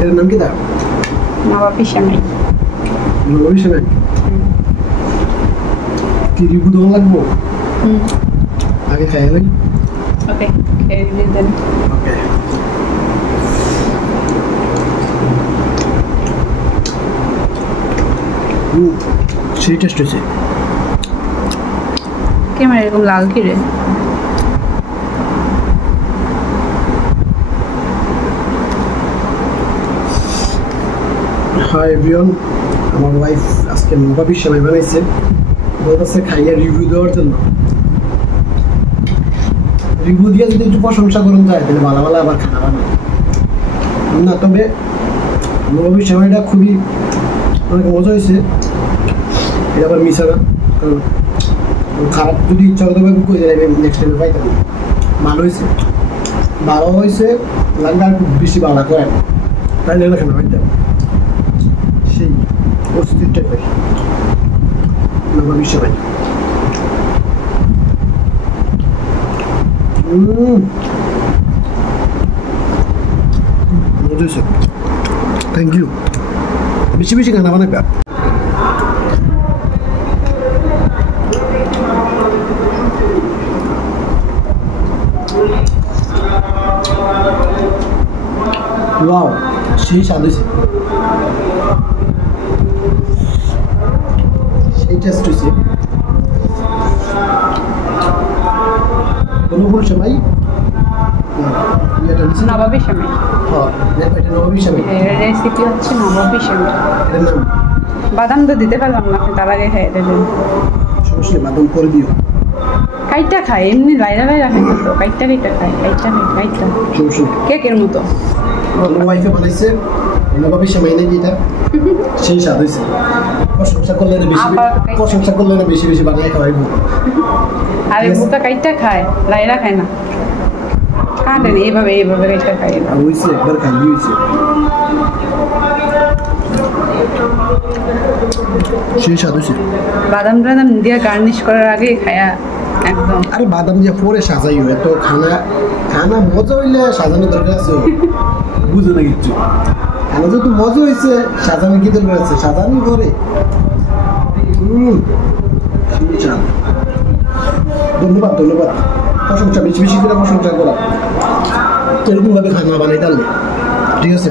এর নাম কি দা? নবাবী সেমাই। নবাবী সেমাই কি রিভিউ দেওয়া লাগবো? আগে খাই লই। ওকে, খেয়ে দিয়ে দেন। ওকে। সেই টেস্ট হয়েছে। ক্যামেরা এরকম লাল কি রে? হাই এভরিওয়ান, আমার ওয়াইফ আজকে নবাবী সেমাই বানাইছে, বলতেছে খাইয়া রিভিউ দেওয়ার জন্য। রিভিউ দিয়ে যদি একটু প্রশংসা করুন যায় তাহলে ভালো ভালো আবার খানা বানায় না। তবে নবাবী সেমাইটা খুবই অনেক মজা হয়েছে, এটা আবার মিশা না, কারণ খারাপ যদি ইচ্ছা করতে পারবে কই দেয় নেক্সট টাইমে পাইতাম। ভালো হয়েছে, ভালো হয়েছে, লাগবে আর খুব বেশি ভালো করে তাইলে খানা পাইতাম। সেই অস্থির টাইপের নবাবী সেমাই। মজা হয়েছে, থ্যাংক ইউ। বেশি বেশি খানা বানাবে। ওয়াও, সেই স্বাদ হয়েছে, সেই টেস্ট হয়েছে। নবাবী সেমাই, নবাবী সেমাই। হ্যাঁ, এটা নবাবী সেমাই। রেসিপি হচ্ছে নবাবী সেমাই। এটার নাম বাদাম তো দিতে পারলাম না, আপনি তার আগে খেয়ে দেবেন। সমস্যা নেই, বাদাম করে দিও। কাইটটা খায়, এমনি লাইরা লাইরা খায় না তো, কাইটটা খায়, কাইটটা খায়, কাইটটা। সমস্যা নেই, কেকের মতো। আমার ওয়াইফে বানাইছে নবাবী সেমাই নাকি, এটা সেই স্বাদ হয়েছে। প্রশংসা করলে বেশি বেশি বানিয়ে খাওয়াইব। আর এগুলো কাইটটা খায়, লাইরা খায় না। কাঁদেন এইভাবে এইভাবে কাইটটা খায় না। আর হয়েছে একবার খাই হয়েছে, সেই স্বাদ হয়েছে। বাদাম টাদাম দিয়ে গার্নিশ করার আগে খায়া একদম। আরে বাদাম দিয়ে পরে সাজাই হয় তো, খানা খানা মজা হইলে সাজানোর দরকার আছে? বুঝো না কিচ্ছু। খানা যেহেতু মজা হয়েছে, সাজানোর কি দরকার আছে? সাজানোই করে। ধন্যবাদ ধন্যবাদ, প্রশংসা বেশি বেশি করে প্রশংসা করা। এরকম ভাবে খানা বানাই তাহলে ঠিক আছে।